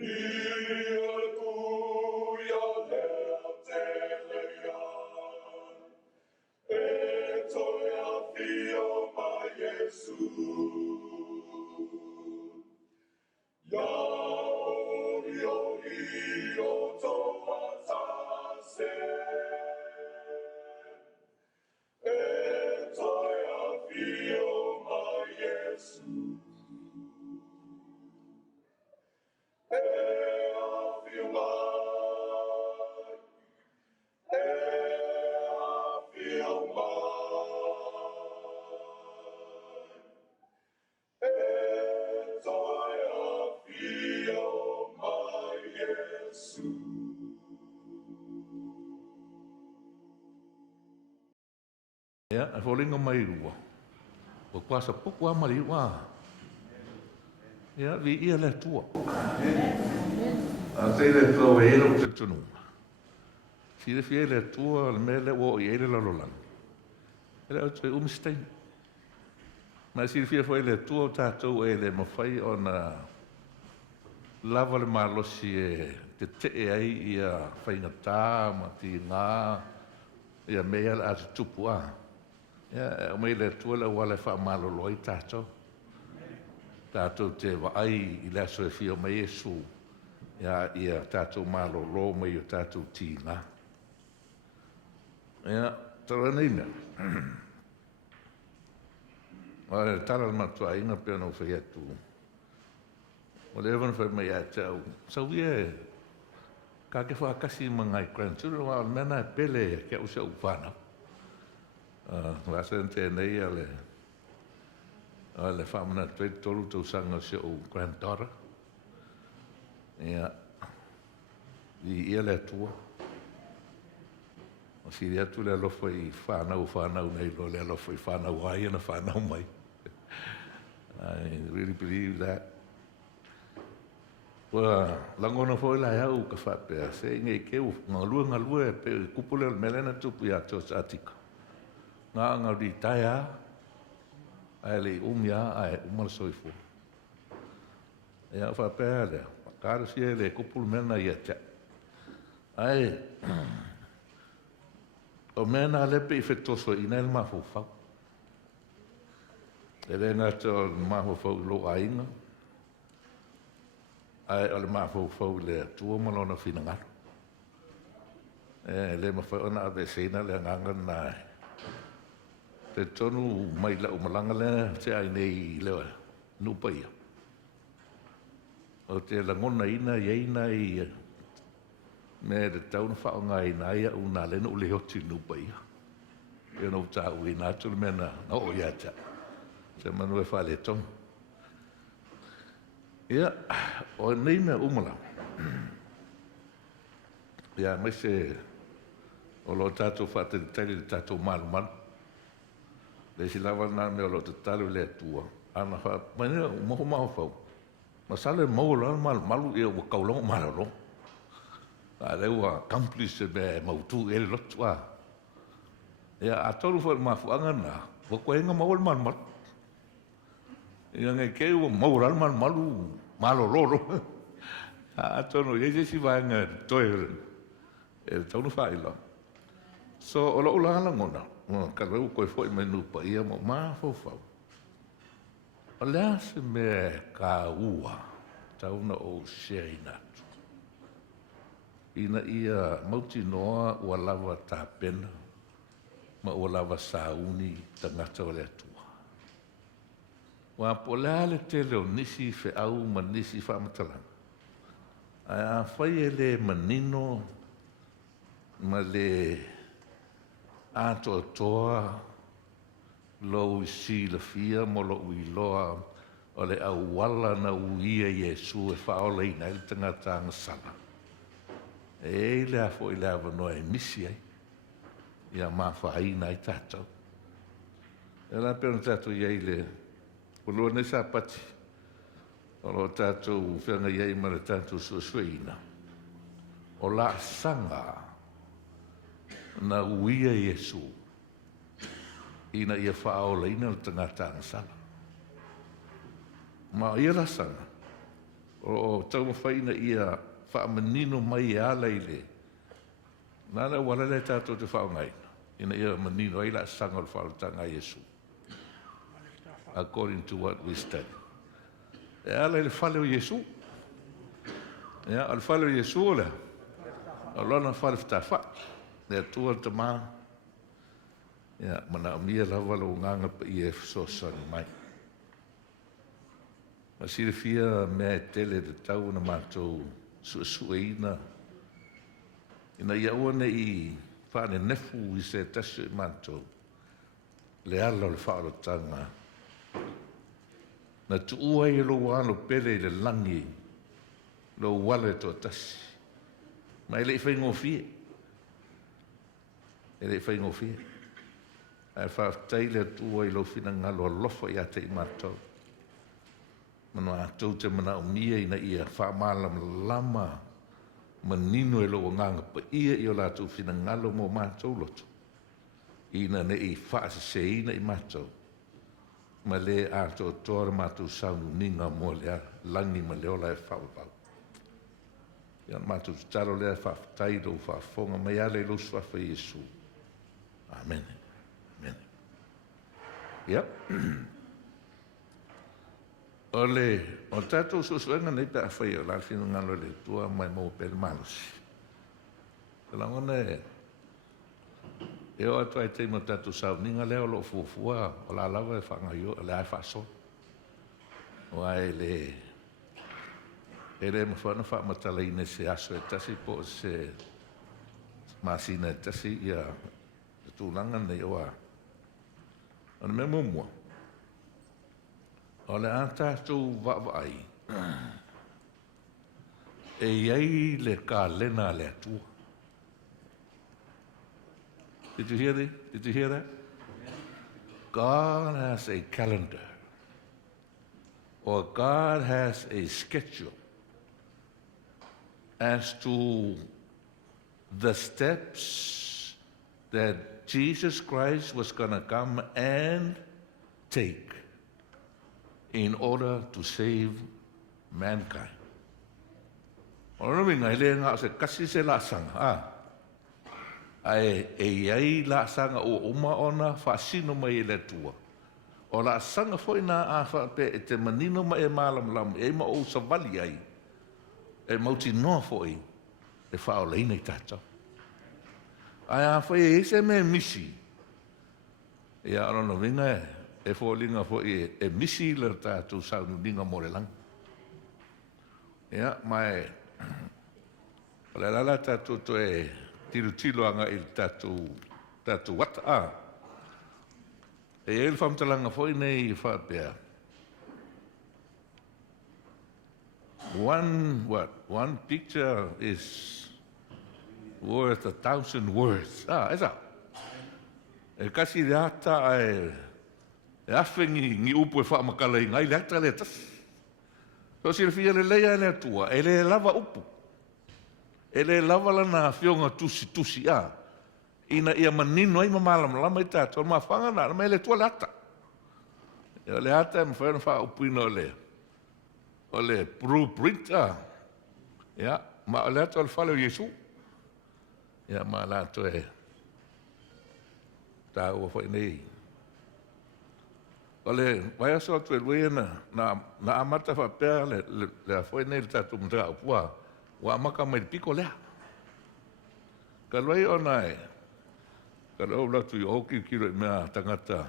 Ia tuia lea te leia, e toi a fio ma Iesu. Ia o toa tase, e toi a fio ma Iesu. E a fio mai, e a fio mai, e toi a fio mai Iesu. Ia, e wholinga mai rua. O kwasa puku a mari wa. Ia, vi ia le tua. A te le tua e ero te tunu. Si le fie le tua, le me le wo i ele la lolan. Ele au te umstein. Ma si le fie fwoi le tua o tātou e le mawhai o na lava le malosi e te ai ia whaingatā, ma ti ngā, ia mea le atu tupu a. Ia, o mei le tua le wale wha maloloi tātou. Tātou te waai i le aso e fio mai Iesu. Ia tātou malolo mai o tātou tī ngā. Ia, tara nei mea. Wa tala matua inga pia no whai atu. O le ewan whai mai a tau. Sau ia ka ke whakasi mangai grandchildren wa mena e pele ke usa upana. Wasa te nei ale whamana tui tolu tau sanga se o granddaughter. Ia, ia le tua. O si rea tu le alofa i whanau nei lo le alofa i whanau ai ana whanau mai. I really believe that. Wa langona foi la au ka whapea se ngai keu ngā lua e pe kupule melena tupu ia tos atika. Ngā di taia ai le umia ai umal soifu. Ia whapea le, kāra si le kupule melena ia tia. Ai, o mena lepe i whetoso i nel mawhawhau. E le ngā tō mawhawhau lo ainga. Ai, o le mawhawhau le tua malona whinangaro. E le mawhau ana abe seina le ngangana ai. Te tonu mai la umalanga le te ai nei lewa nupa ia. O te langona ina ieina i me te tauna whaonga ina ia una lena ule hoti nupa ia. E no tau i nātu le mena na o ia ta. Se manu e whale tonu. Ia, o nei mea umala. Ia, mai se o lo tātou whātari le tātou malu. Le si lawa nā mea lo te talu le tua. Ana wha, mai nea, moho whau. Ma sale mau la malu e o kaulongo maralo. A lewa accomplish me mautu e lotu a. Ia, a toru wha mafuanga nā, wako e ngā mau le malu. Ia ngai keu mau ral malu malolo. A toru, e si vanga toi e taunu whaila. So, o lo ulanga ngona. Ka rau koe fwoi me nupa ia mo maa fau. O lea se me ka ua tauna o shea inatu. Ina ia mauti noa ua lava tā pena ma ua lava sauni tangata o le atua. Wa po lea le tele o nisi fe au ma nisi whaamatalanga. A whai e le manino ma le ato toa lo si la fia mo lo i loa o le au wala na uia Iesu e whaola ina i tangata ngasala. E le a fo i le avanoa e misi ai. Ia maa whaina i tātou. E la pēna tātou iei le ulua nei sa pati. O lo tātou whianga iei ma le tātou suasuina. O la sanga na uia Iesu ina ia whaola ina o tangata ngasala. Ma ia la sanga o tau mawhaina ia whaamanino mai e ala i le. Nana wala le tātou te whaongaina. Ina ia manino ai la sanga o whaotanga Yesu. According to what we study. E ala i le whale o Yesu. Ia, al whale o Yesu o lea. O lona whale whitawha. Lea tua te maa. Ia, mana o mia lava lo nganga pa i e sosani mai. Ma sire fia mea e tele te tau na mātou sueina. Ina ia ua i whane nefu i se tasu i mātou. Le ala o le whaarotanga. Na tuua i lo ano pele i le langi. Lo wale to tasi. Ma ele i whaingo fie. Ele i whaingo fie. Ai whaatai le tuua i lo whina ngalo lofa i ate i mātou. Mano a tau te mana o mia ina ia whaamalam lama manino e lo nganga pa ia i o lātou whina ngalo mo mātou loto. Ina ne i whaase ina i mātou. Ma le a tō tōra mātou saunu ninga mo lea langi ma leo lai whawapau. Ia mātou taro lea whaatai do whaafonga mai ale lo swafa Yesu. Amen. Amen. Ia. O tātou susuenga nei pēr whai o lāwhino ngalo le tua mai mō pēr malusi. Langona e o atu ai teima tātou sauninga leo lo fuafua o la lawa e whangahio le ai whaaso. O ai le mawhana whaamatala ine se aso e tasi po se masina e tasi ia tūlanga nei o a. Ana me mumua. O le a tātou wawai. E iei le ka lena le atua. Did you hear that? Did you hear that? God has a calendar. Or God has a schedule as to the steps that Jesus Christ was going to come and take in order to save mankind. Ora minga ele nga se kasi se la sanga. Ai ai la sanga o uma ona fasino mai le tua. O la sanga foi na a fa pe te manino mai malam lam e ma o savali ai. E mauti no foi. E fa o leina tata. Ai a foi ese me misi. E a no vinga e fo linga fo e misi le tatu sa linga morelang. Ya mai la tatu to e tilo anga il tatu wat a. E el fam talanga fo nei fa pea. One picture is worth 1,000 words. Esa. E kasi data e afengi ngi upu e whaamakala i ngai leakta le tas. So si rewhia le leia le atua, e le lava upu. E le lava lana whionga tusi a. Ina ia manino ai mamalam lama i tātua, ma whangana, ma e le tua le ata. E le ata e mwhena wha upu ina o le blueprint a. Ia, ma o le ata o le whale o Yesu. Ia, ma la ato e tā ua whai nei. O le vai aso atu e luena na amata whapea le a whai nei le tātu mtaka upua wa amaka mai piko lea. Ka luai o nai, ka lau latu i oki kiro i mea tangata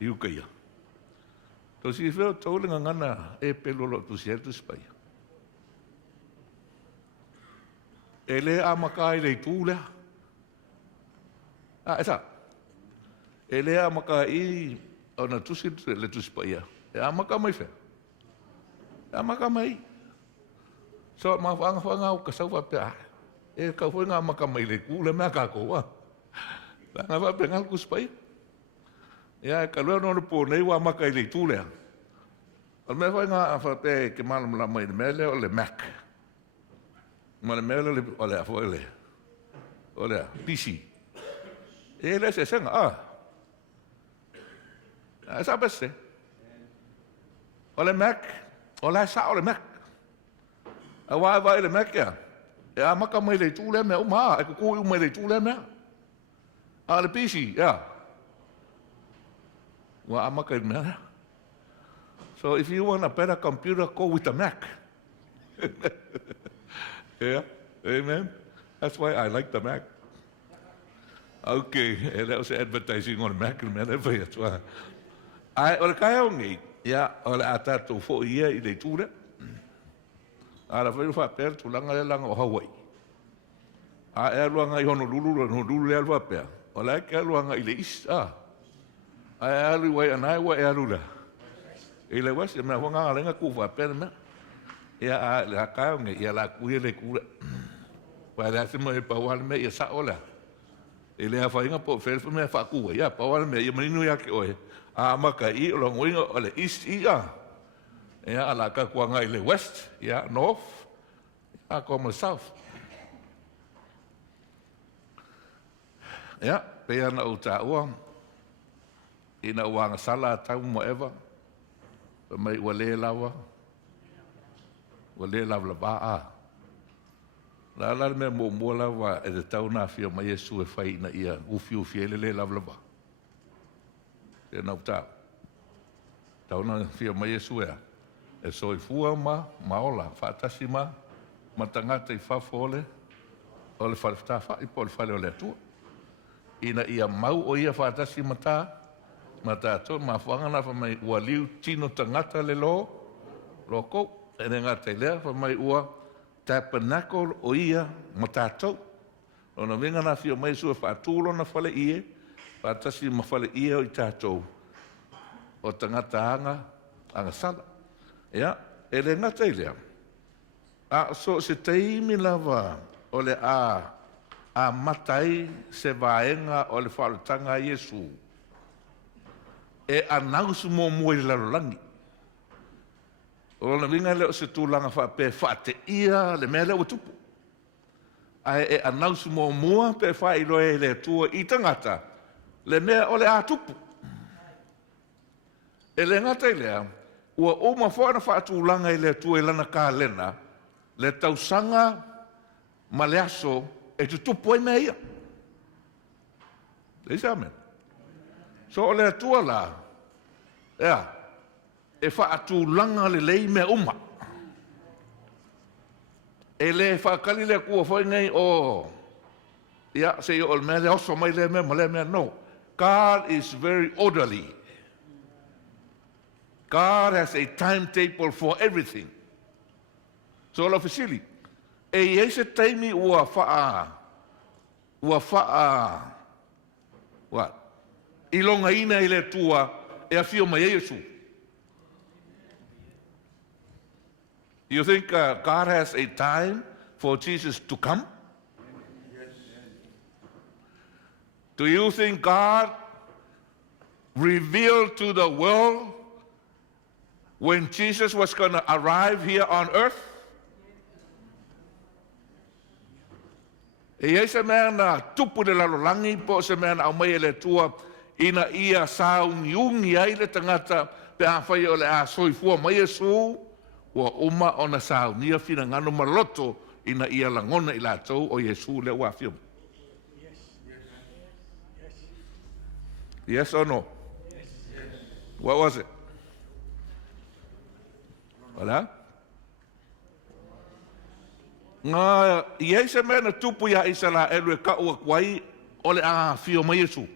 i ukaia. Tau si wheo taulinga ngana e pelolo tu si etu spai. E le amaka i le tū lea. Esa. E le amaka i ona tusi le tusi pa ia. E amaka mai whea. E amaka mai. So ma whanga o kasau whapea. E ka whanga amaka mai le kule mea kako wa. Nga whapea ngal kuspa ia. Ia e ka lua nona po nei wa amaka i le tūlea. O mea whanga whapea ke malam la mai le mea leo le Mac. Ma le mea le o le a fo ele. O le a PC. E le se senga Esa bese. O le Mac, o le sa o le Mac. A wā le mea kia. E a maka mai le tūle mea umaa, e kukui umai le tūle mea. A le pisi, yeah. Wa a maka le mea. So if you want a better computer, go with a Mac. Yeah, amen. That's why I like the Mac. Okay, that was advertising on Mac, man. That's why. Ai, o le kai au ngi, ia, o le a tātou fo ia I le tūle. A la whairu whapea, tūlanga le langa o Hawaii. A e aluanga I Honolulu le alu whapea. O le ake aluanga I le East, a. A e alu wai anai wa e alula. I le wasi, mea wanga alenga ku whapea mea. Ia a le kai au ngi, ia la kuia le kura. Wa le ase mo e pawale mea, ia sa ola. I le a whainga po whelfa mea whakua, ia pawale mea, ia maninu ia ke oe. A maka I o longoinga o le East I a. Ia ala ka kuanga I le West, ia North, ia koma South. Ia, pea na o tā ua, ina uanga sala tau mo eva, pa mai ua le lawa la baa. La la me mo mo lawa e te tau na fia mai Yesu e whai na ia ufi le lawa la baa. E nau tā. Tau na fia mai Yesu ea. E soifua maola, whaatasi ma tangata I whafole, o le whalefta wha, I po le whale o le atua. Ina ia mau o ia whaatasi ma tātou, ma whangana wha mai ua liu tino tangata le lo kou, e ne ngā te lea wha mai ua tabernacle o ia ma tātou. Ona venga na fia mai sua whaatūlo na whale ie, whaatasi ma whale ie o I tātou, o tangata anga sala. Ia, e le ngata I lea. A so se teimi lava o le a matai se vaenga o le whaarutanga Yesu. E anausu mo mua I larolangi. O na vinga leo se tūlanga whape whaate ia le mea leo tupu. Ai e anausu mo mua pe whai loe le tua I tangata. Le mea o le a tupu. E le ngata I lea. Ua oma whaana whaatūlanga I le tua I lana kā lena, le tausanga ma le aso e tu tupu ai mea ia. Leisa amen. So o le tua la, ea, e whaatūlanga le lei mea uma. E le whaakali le kua whai nei o, ia, se o le mea le oso mai le mea, ma le mea no. God is very orderly. God has a timetable for everything. So la fasili. E ese taimi ua what? Ilonga ina I le tua e a fio mai Yesu. You think God has a time for Jesus to come? Yes. Do you think God revealed to the world when Jesus was going to arrive here on earth? E eise mea na tupu le lalolangi po se mea na au mai le tua ina ia saungiungi ai le tangata pe a whai o le a soifua mai Yesu ua uma o na saunia fina ngano maloto ina ia langona I lātou o Yesu le ua fium. Yes or no? Yes. What was it? Voilà. Ngā iei se mea na tupu ia isa la elu e ka ua kuai o le a fio mai Yesu.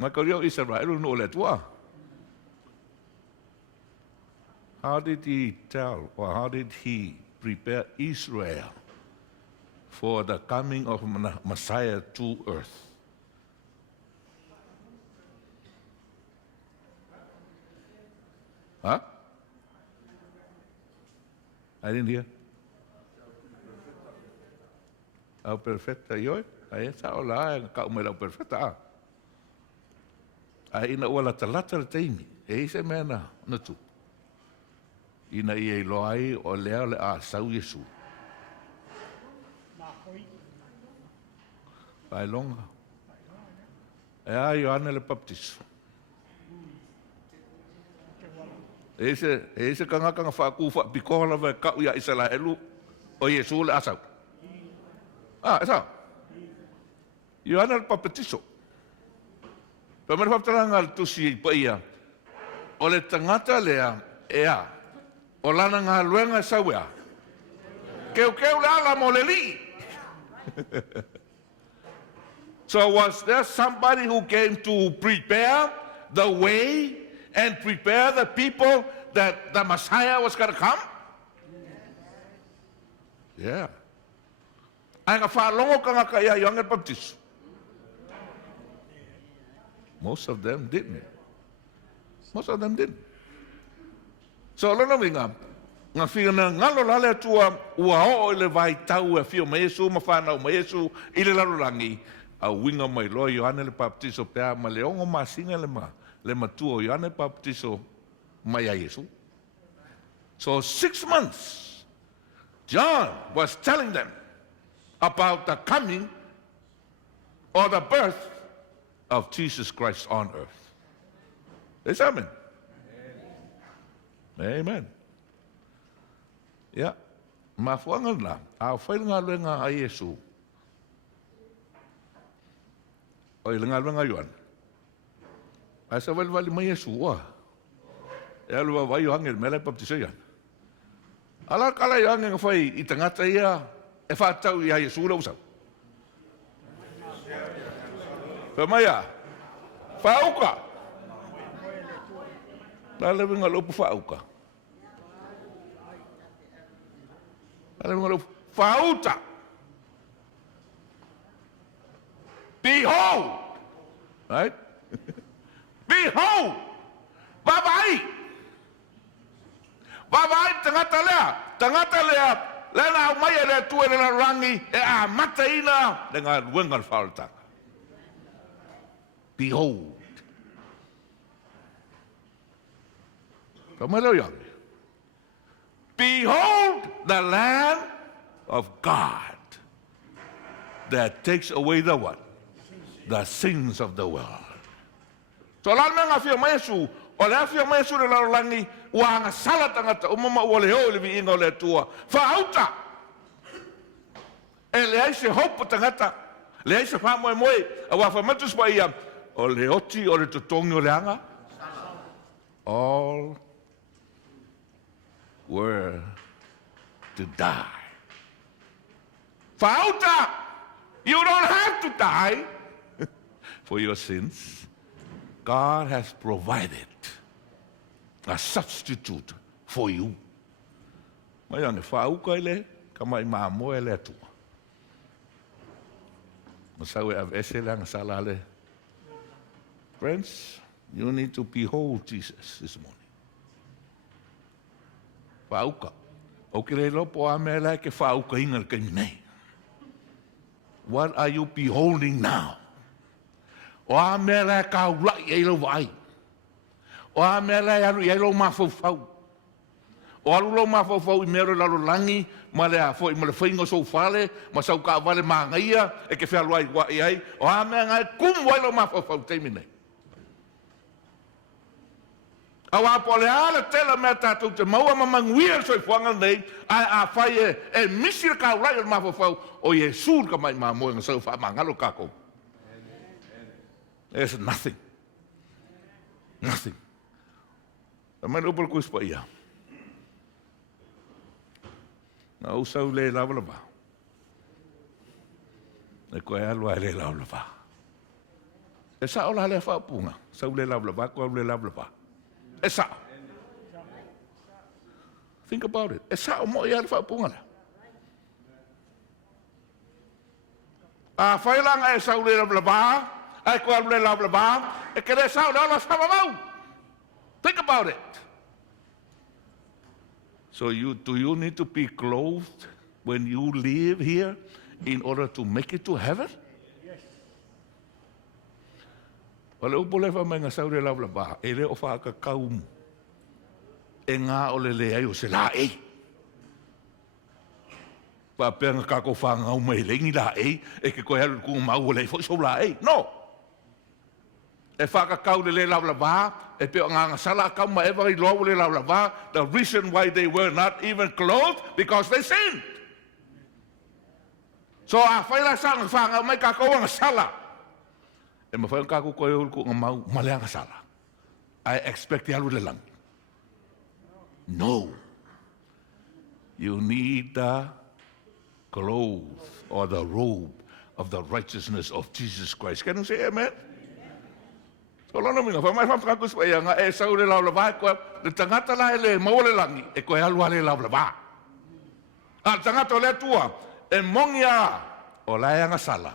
Ngā kaurio Israel no le tua. How did he tell or how did he prepare Israel for the coming of Messiah to earth? Huh? I didn't hear. Au perfecta yo, ai sa ola ka umela perfecta. Ai ina ola talata le taimi, e se mena na tu. Ina ia loai o lea le a sau Yesu. Vai longa. E a Ioana le baptiso. E se kanga whaku whapikola vai kau ia isa la elu o Iesu le asau. Esa. Ioana le papetiso. Pa mara whaptaranga le tusi i paia. O le tangata lea ea. O lana ngā luenga e sau ea. Keu le ala mo le li. So was there somebody who came to prepare the way and prepare the people that the Messiah was going to come? Yeah. Ai nga whalongo ka ngaka ia Ioane Baptist. Most of them didn't. Most of them didn't. So lona winga, nga whina ngalo lale atua ua o le vai tau e whio me Yesu, ma whanau me Yesu, i le larolangi, a winga mai loa Ioane le Baptisto pea, ma le ongo masinga le matua o Ioane Baptisto mai a Yesu. So 6 months, John was telling them about the coming or the birth of Jesus Christ on earth. Yes, amen. Amen. Ya, mafuangan la, a whainga luenga a Yesu. O ilinga luenga Ioan. A sa wali mai Yesu wa. E alua vai o angel mele baptiso Ioan. Ala kala Ioan nga whai i tangata ia e whātau i a Yesu la usau. Whamaya, whauka. Lale winga lopu whauka. Fauta. Behold. Right? Behold. Babai. Babai tangata lea. Tangata lea. Lena umaya lea tue lena rangi. E a mataina. Dengan wengal falta. Behold. Kamalo yang. Behold the Lamb of God that takes away the what? The sins of the world. So lan nga fia maesu, o le fia maesu le larolangi, wa nga sala tangata, umama ua le ho le vi inga o le tua, whaauta. E le aise hopo tangata, le aise whamoe moe, a wa whamatus pa ia, o le oti o le tutongi o le anga. All were to die. Fauta, you don't have to die for your sins. God has provided a substitute for you. Mai ane fauka ele, kamai maamo ele atua. Masawe avese lang salale. Friends, you need to behold Jesus this morning. Whauka. O ke rei lopo a mea lai ke whauka inga ke nei. What are you beholding now? O a mea lai ka ulai e lo vai. O a mea lai alu e lo mawhauwhau. O alu lo mawhauwhau I mero lalo langi, ma le a fo I ma le whainga so whale, ma sau ka wale maa ngaia, e ke whea luai wa I ai. O a mea ngai kum wai lo mawhauwhau teimi nei. Awa po le ala tela mea tātou te maua mamanguia soi whangal nei, a whai e misir ka ulai o mawhauwhau o Iesu ka mai maa moenga sau wha mangalo kako. There's nothing. Nothing. A mai upal kuispa ia. Na usau le lavalava. E koe alua le lavalava. E sa ola le whaapunga, sau le lavalava, koe le lavalava. Esa. Think about it. Esa o mo ia fa punga. A failanga e sa ule blaba, ai ko ule blaba, e kere sa ule sa mau. Think about it. So do you need to be clothed when you live here in order to make it to heaven? Wale upo le wha menga saure lau blaba, e le o wha ka kaumu. E ngā o le lea o se la ei. Pa penga kako wha ngau mai lengi la ei, e ke koe haru kunga mau o le fo so la ei. No! e whakakau le laulava, e peo nganga sala kau ma ewa i loa le laulava, the reason why they were not even clothed, because they sinned. So a whaila sanga whanga mai ka kau anga sala. E ma whaila kako koe uluku ngā mau, ma le anga sala. I expect the alu le lang. No. You need the clothes or the robe of the righteousness of Jesus Christ. Can you say amen? So lona minga, whamai whamkakus pa ia ngā e sau le lau lawai koe, le tangata lai le mau le langi, e koe alua le lau lawai. A tangata o le tua, e mongia o lai anga sala.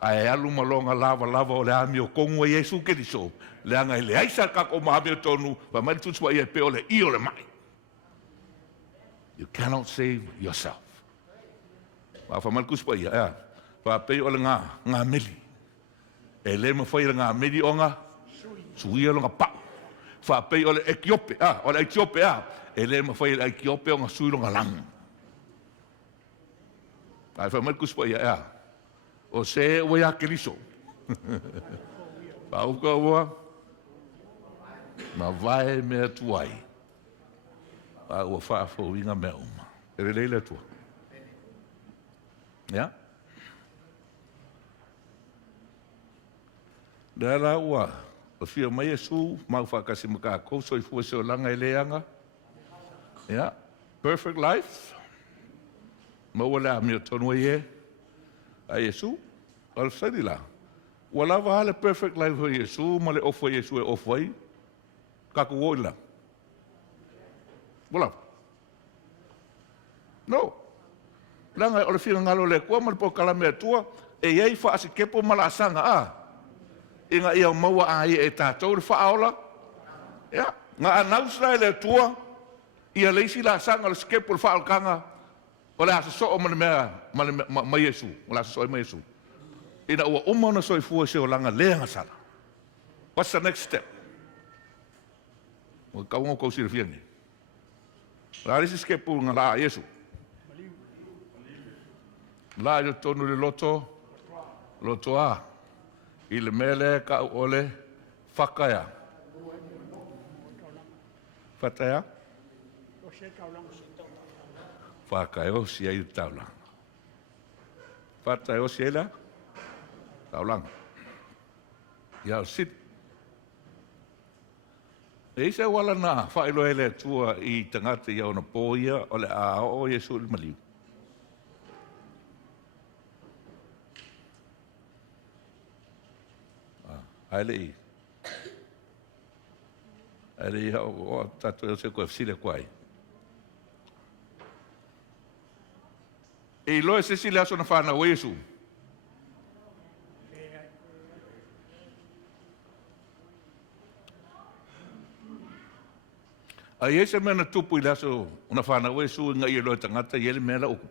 A e alu malonga lava o le ami o kongu e Yesu Keriso, le anga i le aisa kako maami o tonu, whamai tutua ia pe o le i o le mai. You cannot save yourself. Whamai kuspa ia, whapei o le ngā mili. E le ma whaira ngā meri o ngā suia lo ngā pau. Whapei o le Ekiope, o le Ekiope, e le ma whaira Ekiope o ngā sui lo ngā lang. Ai whamai kuspa ia, o se ua ia Keriso. Pau ka ua, ma vai mea tuai. A ua whaafo inga mea uma. E le leile tua. Ya? Dala ua, o fia mai Yesu, mau whakasi maka kou, so i fua se o langa e leanga. Yeah, perfect life. Mau ala mi o tonu e a Yesu, al sadila. Wala wahale perfect life o Yesu, ma le ofo Yesu e ofo ai, kaku woila. Wala. No. Langa o le fia ngalo le kua, ma le po kalame atua, e iei whaasi kepo malasanga, inga ia maua ai e tātou le whaaola. Ia, ngā anausra le tua, ia leisi la sanga le skepo le whaalkanga, o le asa so'o mani mea, ma Yesu, o le asa so'o ma Yesu. Ina ua umana soi fua se o langa leanga sala. What's the next step? O kaunga kou sira fiangi. La resi skepo ngā la Yesu. La yo tonu le loto a. I le mele ka ole whakaya. Whataya? Whakaya o si ai taulanga. Whataya o si ai la? Taulanga. Ia o sit. E isa wala na whaelo ele tua i tangata iau na pōia o le a o Yesu il maliu. Aile i. Aile i o tatu e o se koe fsile kwai. E loe se sile aso na whana o Yesu. A Yesu mena tupu i laso na whana o Yesu nga i loe tangata i ele mena uku.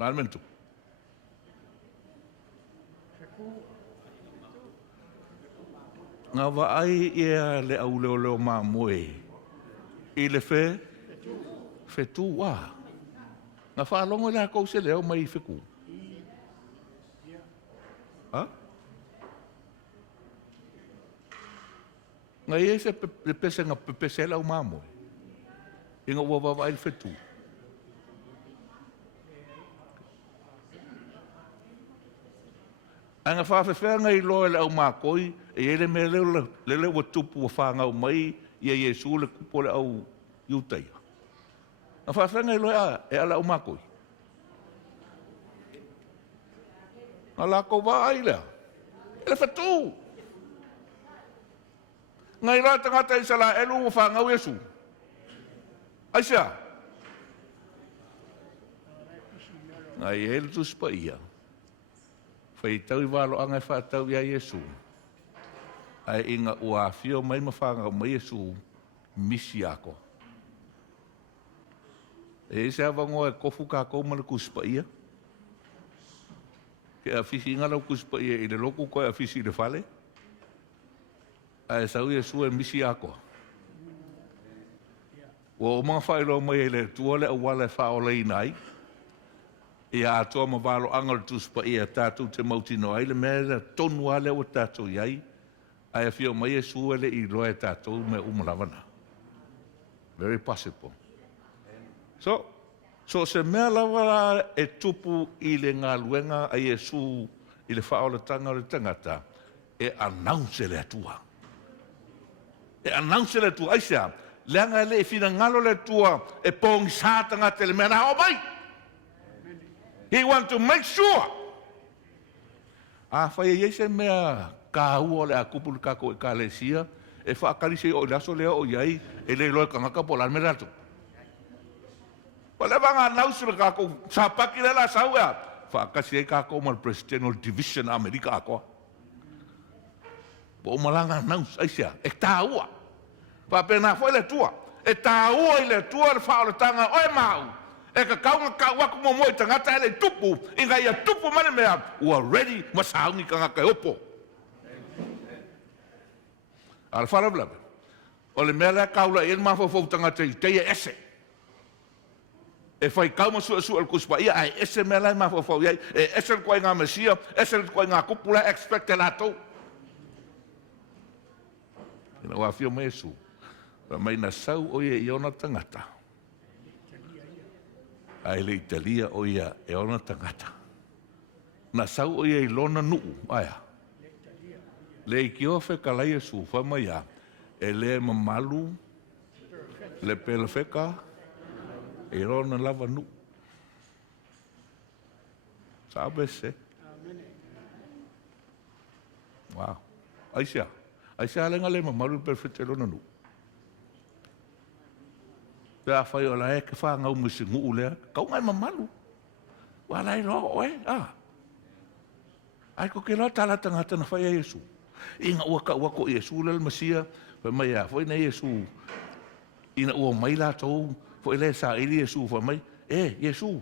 Nāna mena tupu. Ngā waai ia le au leo leo mā moe. I le fe tū wā. Ngā whaalongo le kou se leo mai i whiku. Ha? Ngā ia se pese ngā pese lau mā moe. I ngā ua wawa i le fe tū. Anga whawhewhenga i loa le au mākoi, e ele me lele wa tupu wa whangau mai, ia Yesu le kupo le au iutaia. Anga whawhewhenga i loa e ala au mākoi. Nga lako wā ai lea. Ele whatū. Nga i loa tangata i sala elu wa whangau Yesu. Aisea. Nga i ele tuspa ia. Whai tau i walo anga e whaatau ia Yesu. Ai inga ua whio mai mawhanga mai Yesu misi ako. E se awangoa e kofu ka kou mana kuspa ia. Ke a whisi inga lau kuspa ia i le loku koe a whisi le whale. Ai sau Yesu e misi ako. Ua o mga whaelo mai e le tuale a wale whaola i nai. Ia atoa ma walo anga le tuspa ia tātou te mautino ai le mea tonu ale o tātou iai. Ai a whio mai e suele I loa e tātou me umalawana. Very possible. So se mea lawa e tupu I le ngā luenga ai e su I le whaoletanga o le tangata e announce le atua. E announce le atua. Aisea, leanga le e whina ngalo le atua e pōngi sātanga te le mea na o mai. He want to make sure. A whai e se mea ka ua le a kupulu kako e ka le sia, e whaakari se o laso lea o iai, e le loe kangaka po lan me rato. Wale wanga announce le kako, sa paki le la sau ea, whaakasi e kako ma le Presidential Division Amerika ako. Po umalanga announce, aisia, e tā ua. Whapena whai le tua, e tā ua I le tua le whao le tanga, oe mau. E ka kaunga ka waku mo moi tangata ele tupu, inga ia tupu mane mea, ua ready ma saungi ka ngaka e opo. Ala whara blabe. O le mea lea kaula e mawhawhau tangata I teia ese. E whai kauma sua sua al kuspa ia, ai ese mea lea mawhawhau iai, e ese le koe ngā mesia, ese le koe ngā kupula, expect e lato. Ina wafio me su, mai na sau o ia I ona tangata. Ai le Italia o ia e ona tangata. Na sau o ia I lona nuu, aia. Le I kio fe kalai e su, whamai a, e le mamalu, le pelefeka, e lona lava nuu. Sabe se? Wow. Aisia alenga le mamalu pelefeka lona nuu. Pea whai o la e ke wha ngau misi ngu lea, kau ngai mamalu. Wa lai roa oe, Ai ko ke loa tala tangata na whai a Yesu. Inga ua ka ua ko Yesu lel masia, whai mai a, whai na Yesu. Ina ua mai la tau, whai le sa ili Yesu, whai mai, Yesu,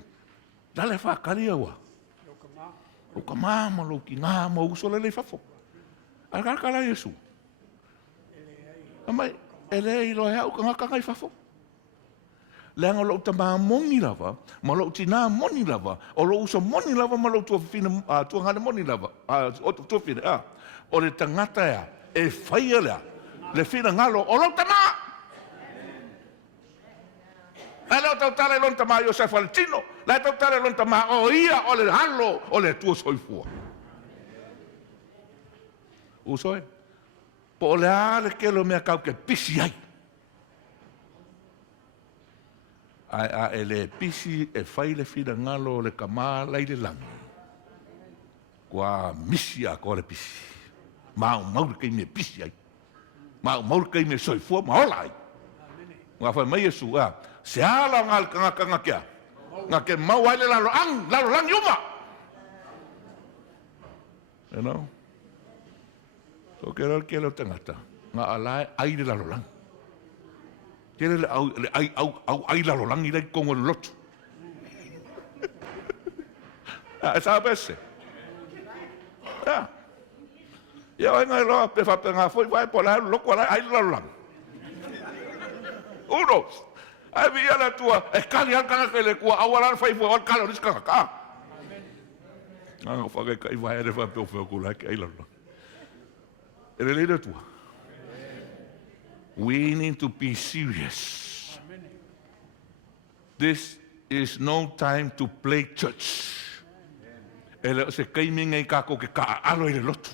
dale wha kari aua. O ka maa malo ki ngā ma uso le whafo. Alka kala Yesu. Whai mai, ele I loa hea uka ngaka ngai whafo. Leanga lo ta ma moni lava, ma lo tina moni lava, o lo usa moni lava ma lo tua fina tua ngana moni lava, o tua fina o le tangata ea e whaia lea, le fina ngalo o lo tama. Ai lo tau tale lon tama Iosef Valentino, lai tau tale lon tama o ia o le halo o le tua soifua. Usoe, po o le ale kelo mea kau ke pisi ai. A ele pisi e whai le whina ngalo le kamā lai le langi. Kua misi a kore pisi. Mau mauri kei me pisi ai. Mau mauri kei me soifua maola ai. Ngā whai mai Yesu se ala ngal kanga kia. Ngā ke mau ai le lalo langi uma. You know? So ke lo tangata. Ngā alai ai le lalo langi. Kere le au ai la rolangi le kongo lotu. Esa bese. Ya ngai lo pe fa pe nga foi vai pola lo ko ai la rolangi. Uno. Ai via la tua e kali al kanga ke le kua awala fai fo al kala ris kanga ka. Nga fa ke kai vai re fa pe o ko la ke ai la rolangi. Ele le tua. We need to be serious. This is no time to play church. Ele se kaiminga I kako ke ka alo I le lotu.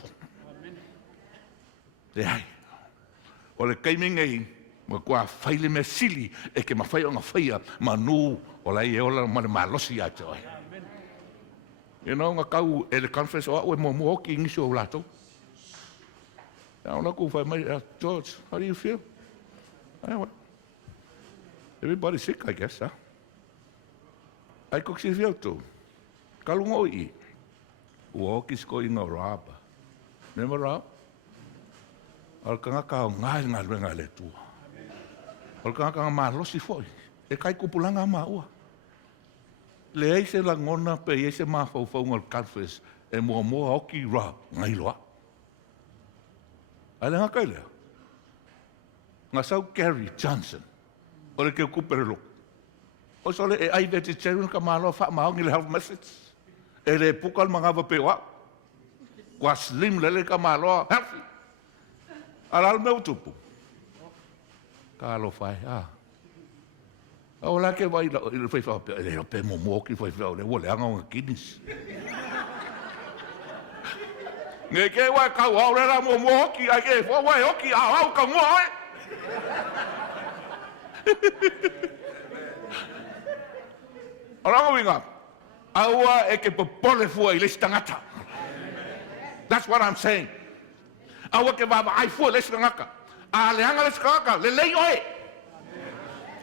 Le ai. O le kaiminga I ma kua whaile me sili e ke ma whai o ngā whaia ma nu o lai e ola ma le malosi a te oi. You know, ngā kau e le conference o e mo hoki ingisi o lato. Now, I'm not going to find George, how do you feel? Well, everybody's sick, I guess, huh? Ai ko si feel too. Kalungo I. Walk is going a rob. Remember rob? Al kanga ka ngai ngai le tu. Al kanga ka ma lo si foi. E kai kupulanga ma ua. Le ai se la ngona pe ai se ma fo fo ngol calfes e mo hoki rob ngai loa. Ai nga kai le. Nga sau Gary Johnson. O le ke kupere lo. O sole e ai vete tēru ka malo wha maongi le health message. E le pukal mga wapewa. Kwa slim lele ka malo healthy. Alal meu tupu. Ka alo whai, Aola ke vai la il fai fa le pe mo mo ki fai fa le wole anga nga kinis. Nge ke wa ka wa le la mo mo ki ai ke fo wa hoki a ka mo ai. Ora winga. Aua e ke popole fu i le stangata. That's what I'm saying. Aua ke va ai fu le stangaka. A le anga le stangaka le lei oi.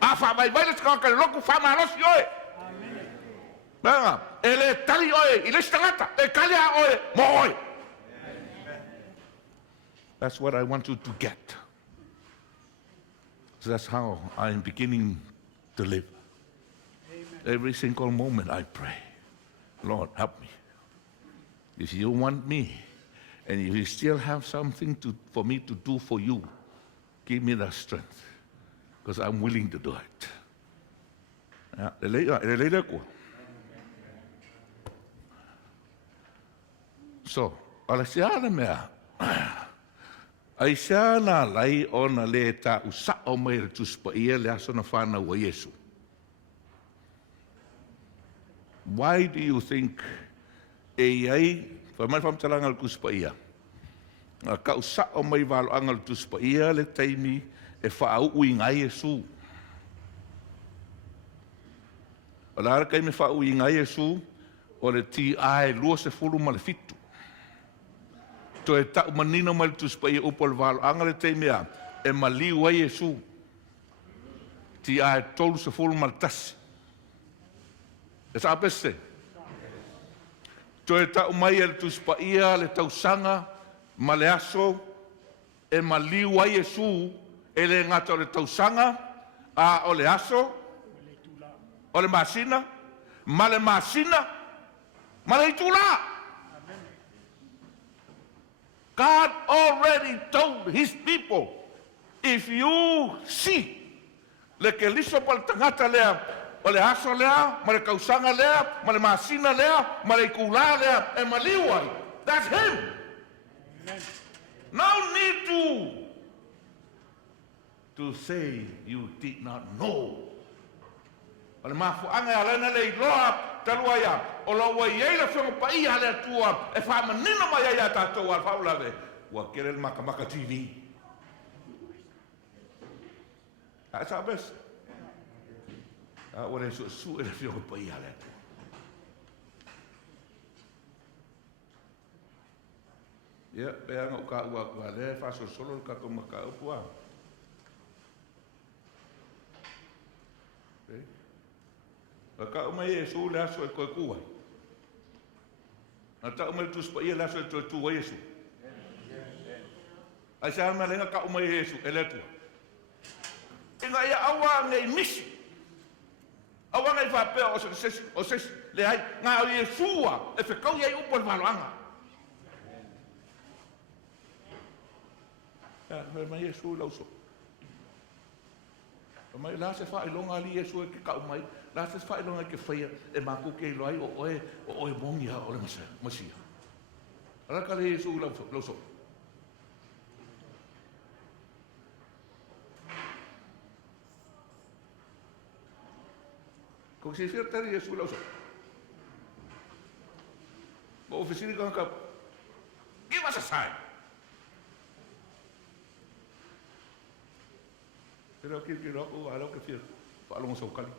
A fa vai le stangaka le loku fa ma los oi. Venga, ele tali oi i le stangata e kalia oi mo oi. That's what I want you to get. So that's how I'm beginning to live. Every single moment I pray, Lord, help me. If you want me, and if you still have something for me to do for you, give me that strength, because I'm willing to do it. So, ala siana mea, ai siana lai ona le ta usa o mai tuspa ia le aso na whana wa Yesu. Why do you think ai whamai whamtalanga al kuspa ia? Ka usa o mai walo angal tuspa ia le taimi e whaau ui ngai Yesu. O la kai me whaau ui ngai Yesu o le ti ai lua se fulu ma le fitu. To e tau manino ma le tuspa ia upo le walo angal le taimi a e maliu ai Yesu. Ti ai tolu se fulu ma le tasi. E sa apese. To e tau mai e le tuspa ia le tausanga ma le aso e maliu ai Yesu e le ngata o le tausanga a o le aso o le masina ma le masina ma le itula. God already told his people, if you see le ke liso pal tangata lea o le aso lea, ma le kausanga lea, ma le masina lea, ma le ikula lea, e maliwai. That's him. Amen. No need to say you did not know. O le mafuanga e alena le iloa talua ia, o lo wa iei la whenga pa ia le atua, e wha manina mai ia tātou al whaulave, wa kere le makamaka TV. That's our best. Ora su e le whio pa ia le. Ia, pea ngau ka ua kua le, whaso solo le kato maka upua. Ka umai e su le aso e koe kuai. Na ta umai tuspa ia le aso e tua Yesu. Ai sa alma lenga ka umai e Yesu, e le tua. Inga ia awa ngai misi. Awa ngai whapea o sesi le hai. Ngā o Yesua e whekau iai upo le waloanga. Hoi mai Yesu lauso. Mai la se wha ilonga ali Yesu e ke kau mai. La se wha ilonga ke whaia e maku ke iloai o oe mongi ha o le masia. Ala ka le Yesu lauso. Kung si Sir Terry Yesu lauso. Mo ofisiri ka give us a sign. Pero kira ko alaw ke Sir. Paalong sa ukali.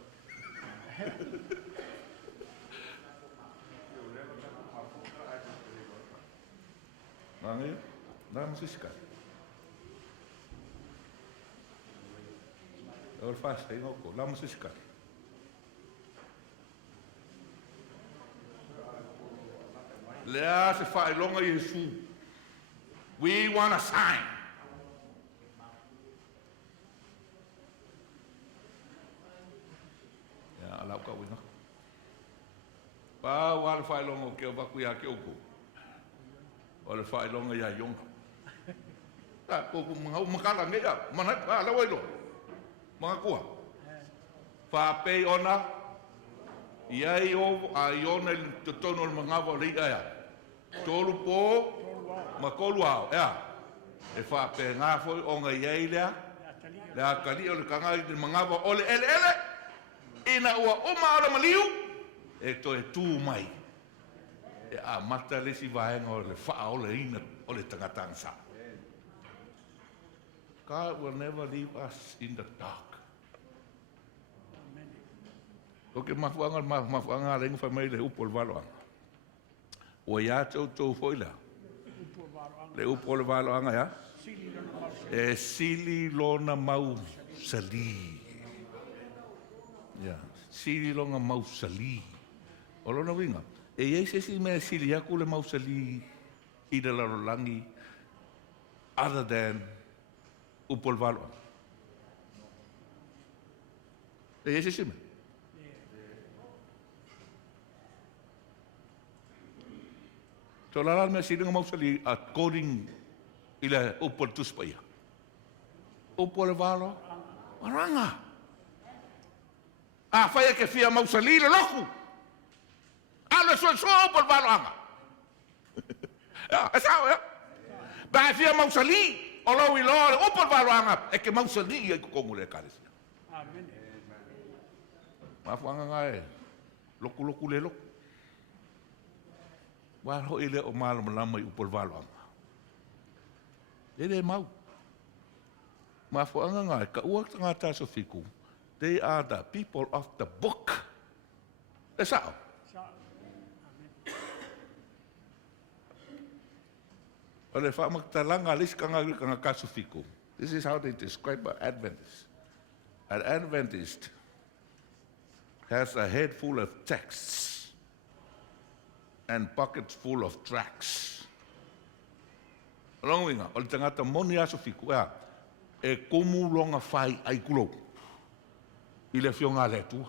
Nange, nang sisikal. Or fast, ko, lam sisikal. Lea se whaelonga Yesu. We want a sign. Ya, alau ka wina. Pa wale whaelonga ke o baku ya ke oko. Wale whaelonga ya yonga. Ta, koko mga makala ngeya. Manat, alau ilo. Mga kua. Whapei ona, iai o a iona i te tono le mangawa le ia. Tolu po, ma kolu au, ea. E whapei ngā foi o ngā iai lea, le a kali o le kangai le mangawa o le ele ele, ina ua uma o le maliu, e to e tū mai. E a mata le si vaenga o le wha o le ina o le tangatanga sa. God will never leave us in the dark. Oke mafuanga lengo famai le upo le valoanga. O ia tau foi la. Le upo le valoanga ya. E sili lona mau sali. Ya, sili lona mau sali. O lona winga. E iei se si mea sili aku le mau sali i le larolangi other than upo le valoanga. E iei se si mea. So la me sili nga mausali according ila upo le tuspaya. Upo le valo, maranga. A faya ke fia mausali le loku. Ale so upo le valo anga. Ya, esa ya. Ba fia mausali, o lo ilo upo le valo anga e ke mausali e kongu le kalesia. Amen. Mafuanga ngai. Loku le loku. Wa ho ile o malo malama i upol valoanga. Ele mau. Ma fo anga ngai ka ua tanga taso fiku. They are the people of the book. E sao? Ole fa maktalanga lis kanga kaso fiku. This is how they describe an Adventist. An Adventist has a head full of texts and pockets full of tracts. Longa, o le tangata moni aso fiku ea, e kumu longa fai ai kulo. I le fionga le tua.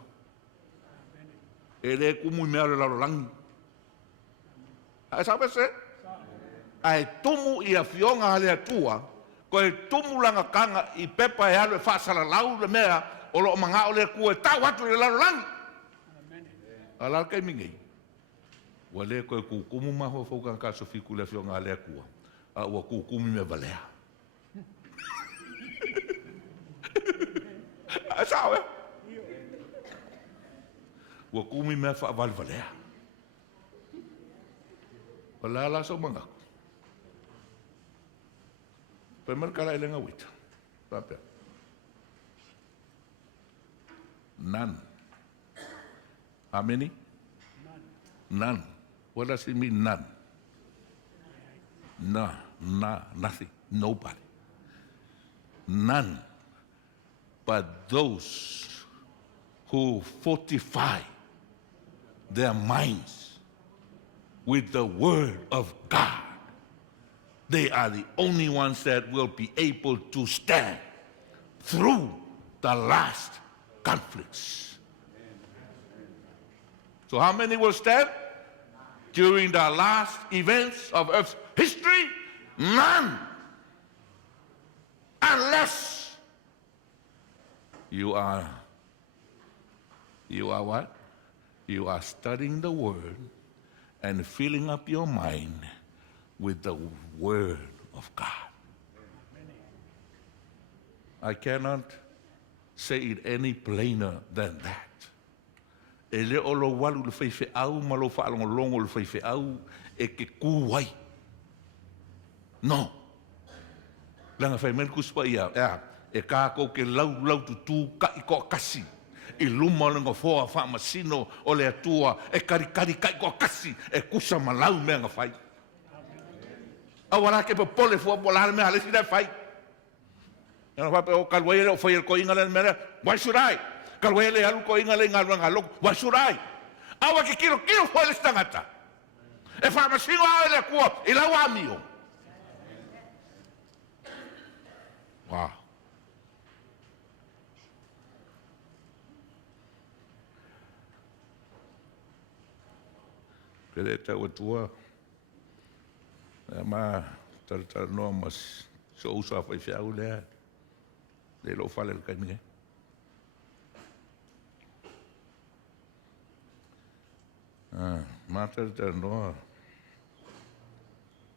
E le kumu mea le larolangi. A sabe se? Ai tumu i a fionga le tua, ko e tumu langa kanga i pepa e alo e whaasala lau le mea, o lo manga o le kua e tau atu le larolangi. Alal kai mingei. Wa le koe kukumu maho fauka kaso fiku le fionga le kua. A ua kukumu me valea. A sao e? Ua kumi me fa val valea. Wala la so manga. Pe merkala elenga wita. Papea. None. How many? None. What does it mean, none? Nothing. Nobody. None. But those who fortify their minds with the word of God, they are the only ones that will be able to stand through the last conflicts. So how many will stand? During the last events of Earth's history? None. Unless you are what? You are studying the Word and filling up your mind with the Word of God. I cannot say it any plainer than that. E le o lo walu le feife au, ma lo whaalongolongo le feife au, e ke kuwai. No. Langa whai men kuspa ia, e kako ke lau tutu ka i ko kasi. I luma o lenga foa wha masino o le atua, e karikari ka i ko kasi, e kusa malau mea nga whai. Awara ke pe pole fua polare mea halesi dai whai. Nga whape o kalwai o whai el ko inga le mea, why should I? Kalwai le alu ko inga le ngalwa ngalok, why should I? Awa ke kilo fua le stangata. E wha masino awe le kua, i lau amio. Wow. Pere tau atua, ma tala noa mas so usa whai whiau lea, le lo whale le kainga. Mata te noa.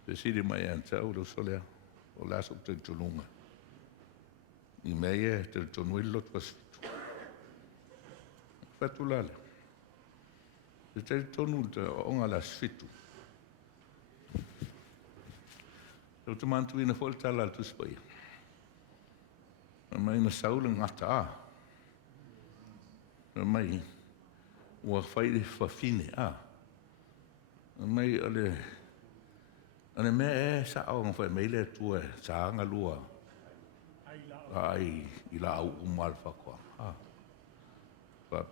Te siri mai an tau lo solea. O laso te tununga. I mea te tunuilo pas. Patulale. Te tonu te onga la sfitu. Te mantu ina fol tala tu spai. Mai na saula ngata a. Mai ua whaire whawhine a. Mai ale mea e sa au ngawhai meile tua sa anga lua. Ai i la au umal whakoa.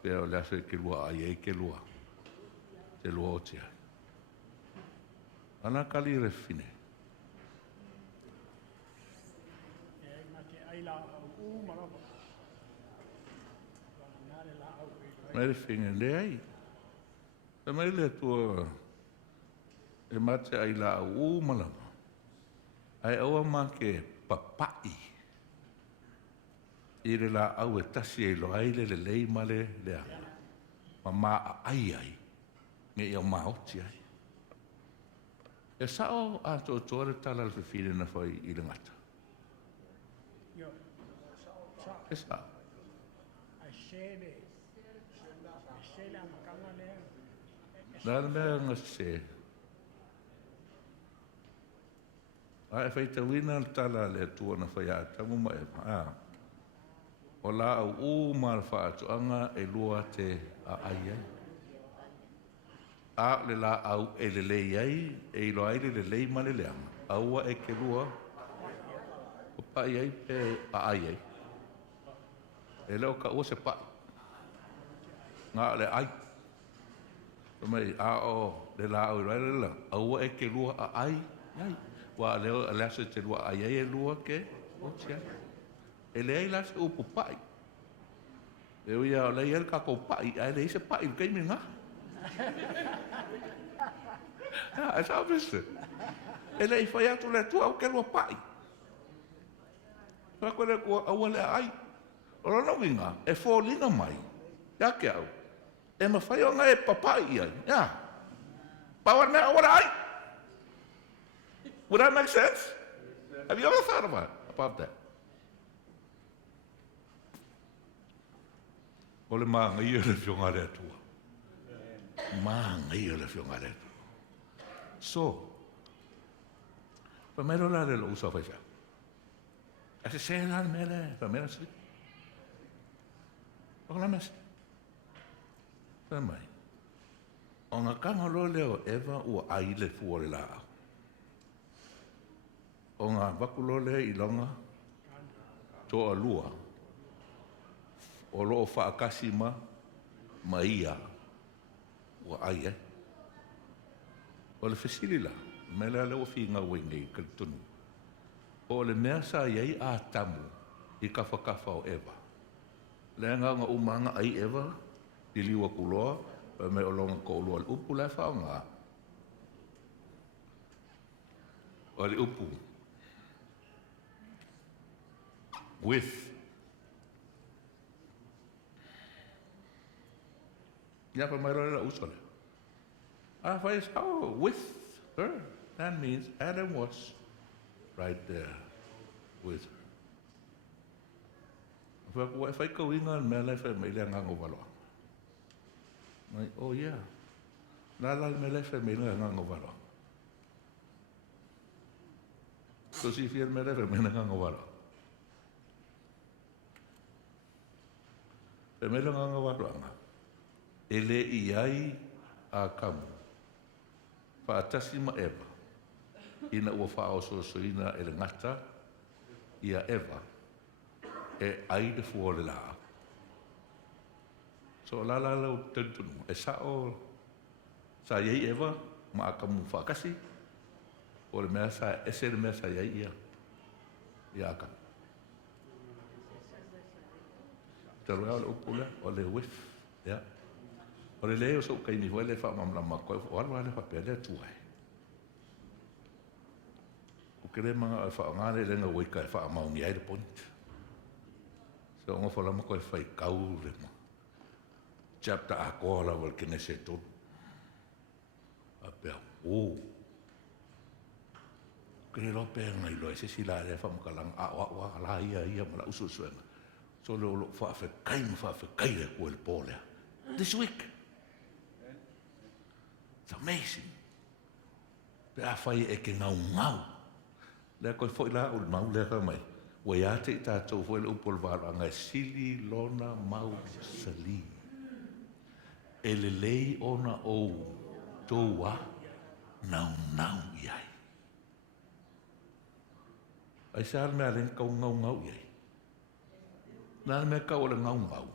Pea o lea ke lua ai e ke lua. Te lua o tia. Ana kali re fine. Mai re fine le ai. E mai le tua e mate ai la au malama. Ai aua ma ke papai. I re la au e tasi e lo aile le lei male le anga. Ma maa ai ai. Nge iau maa oti ai. E sao a tō tōre tala le whiwhine na whai i le ngata. E sao. Nā mea ngā se. A e whai tawina tala le tua na whai a tamu ma e maa. O la au o mara whaatuanga e lua te a ai ai. A le la au e le lei ai, e ilo ai le lei ma le leanga. Aua e ke lua, o pai ai pe a ai ai. E leo ka ua se pai. Ngā le ai. O mai a o le la au rai le la. Aua e ke lua a ai ai. Wa leo a lesa te lua ai ai e lua ke o tia. E le ai lasa upu pai. E uia o lei el kako pai, ai le se pai u keimi ngā. E sao viste. E lei whai atu le tua au ke lua pai. Kako le kua aua le ai. O rana winga, e fōlina mai. Ia ke au. E ma whai o ngā e papai ai. Ia. Pawa mea aua le ai. Would that make sense? Have you ever thought about that? O le māngai e le whionga le atua. Māngai e le whionga le atua. So, pa mero la le lo usa whai whia. A se se la me le, pa mera si. O la mesi. Pa mai. O ngā kanga lo leo eva ua aile fuore la au. O ngā wakulo le i longa toa lua. O loo whaakasi ma ia ua ai e. O le whesilila, me lea leo whi ngā wenge i kaltunu. O le mea sa iei a tamu i kafa o Eva. Lea ngā umanga ai Eva, i liwa kuloa, pa me o longa ko ulua le upu le whao ngā. O le upu. With. Ya pa mai la usole. With her. That means Adam was right there with her. If I go in on me life, me le ngango valo. Oh yeah. La me life me le ngango valo. So si fiel me life me le ngango valo. E me le ngango valo anga. Ele i ai a kamu. Whaatasi ma Eva. Ina ua whao soina e le ngata. Ia Eva. E ai de fuole la. So la lau tentunu. E sao. Sa iei Eva. Ma a kamu whaakasi. O le mea sa. Ese le mea sa iei ia. Ia a kamu. Te roa o le upula. O le whiff. Ia. O le leo so kai ni foi le fa mamlama ko o ala le papel le tuai. O kere manga fa ngale le ngoi kai fa mau ni ai le point. So ngo fa la mo ko fai kau le mo. Chapter a ko la vol kene se to. A pea, o. Kere lo pea ngai loe se sila le whamakalang a wa la ia mala usu suenga. So lo whawhekai le kua le pōlea. This week. It's amazing. Pea whai e ke ngau. Lea koe fwoi la ul mau lea ka mai. Wai ate i tātou fwoi le upol wālo angai sili lona mau sali. E le lei ona o toa nau iai. Ai sa mea len kau ngau iai. Nā mea kau le ngau.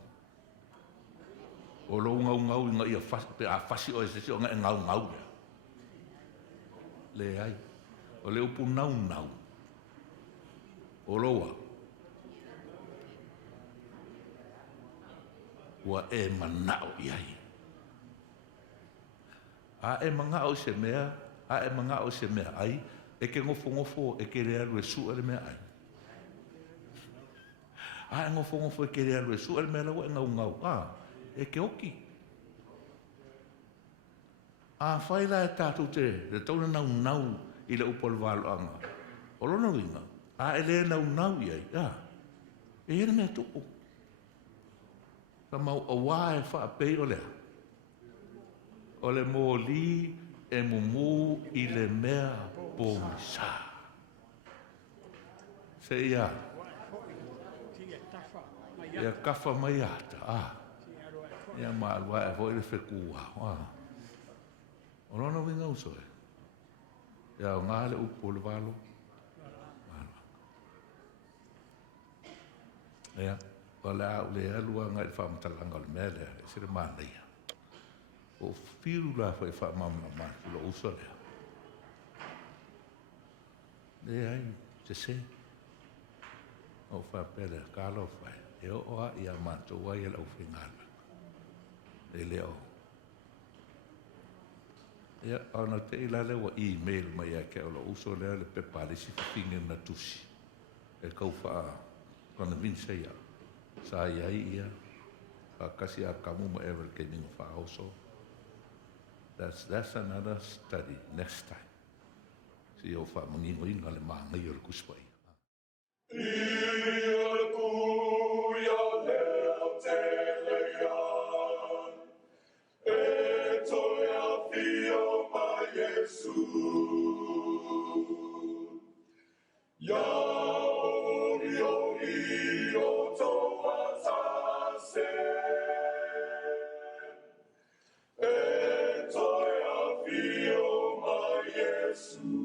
O lo ngau inga ia a fasi o e se o ngai ngau ia. Le ai. O le upu nau. O loa. Ua e manao iai. A e mangao se mea ai, e ke ngofo e ke rea lue su ele mea ai. A e ngofo e ke rea lue su ele mea lawa e ngau. E ke oki. A whaila e tātou le tauna nau i le upol walo anga. O lona winga. A e le nau iai. E ere mea tuku. Ka mau awa e wha pei o lea. O le mōli e mumu i le mea pōmisa. Se ia. Ia kafa mai ata. Ia maalua e voi le whekua. O lona winga uso e. Ia o ngā le upo le walo. Ia. O le au le alua ngai whamatalanga le mea lea. E sere māneia. O firu la fai wha mamma mātu lo uso lea. Le ai, se. O wha pere, kālo whai. E o oa i a mātou wai e lau whengāna. E leo. Ia, ana te ilale wa e-mail mai a ke o lo uso lea le pepalisi whiwhinge na tusi. E kau wha kona vinsa ia. Sa iai ia. Ka kasi a kamu ma ever ke ningo wha oso. That's another study next time. Si o wha mangingo inga le maa ngai o le kuspai. Ia kuia leo te lean, e toia fio ma Jesu. Ia ori o toa tase, e toia fio ma Jesu.